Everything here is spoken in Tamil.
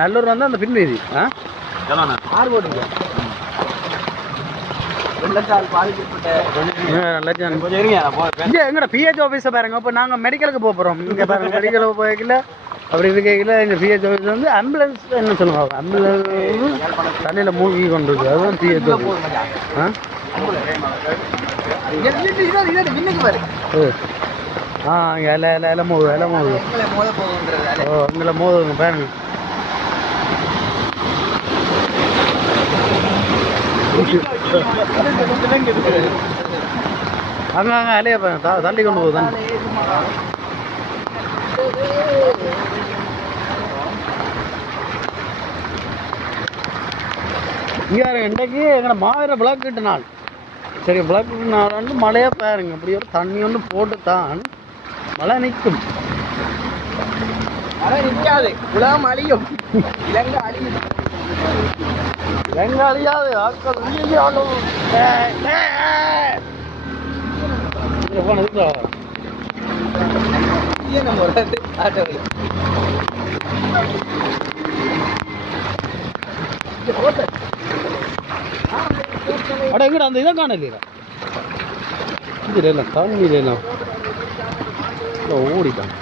நல்லூர் வந்து அந்த பின்வீதி ஆறு போட்டுங்க எங்கட பிஹெச் ஆஃபீஸை பாருங்க. இப்போ நாங்கள் மெடிக்கலுக்கு போகிறோம். இங்கே பாருங்க மெடிக்கலுக்கு போய்க்கல அப்படி இருக்கையில் இந்த பிஹெச் ஆஃபீஸ் வந்து ஆம்புலன்ஸ் என்ன சொல்லுவாங்க, ஆம்புலன்ஸ் தண்ணியில் மூழ்கி கொண்டு இருக்கு. அதுதான் பிஹெச் ஆஃபீஸ். இங்கே எல்லாம் மோது எல்லாம் மோது. ஓ இங்கே மோதுங்க பாருங்க. அங்கே அலைய தள்ளி கொண்டு போகுது தண்ணி. இங்கே இன்றைக்கு எங்களோட மாவீர விளக்கிட்டு நாள். சரி விளக்கிட்டு நாள் வந்து மழையாக பாருங்க. அப்படி ஒரு தண்ணி ஒன்று போட்டு தான் மழை நிற்கும். மழை நிற்காது, உலகம் அழியும். இலங்கை அழியும். இலங்கை அழியாது. ஆட்கள் அட எங்கடா அந்த இதை காணலையா? இது இல்லை தண்ணி இல்லை ஓடிட்டான்.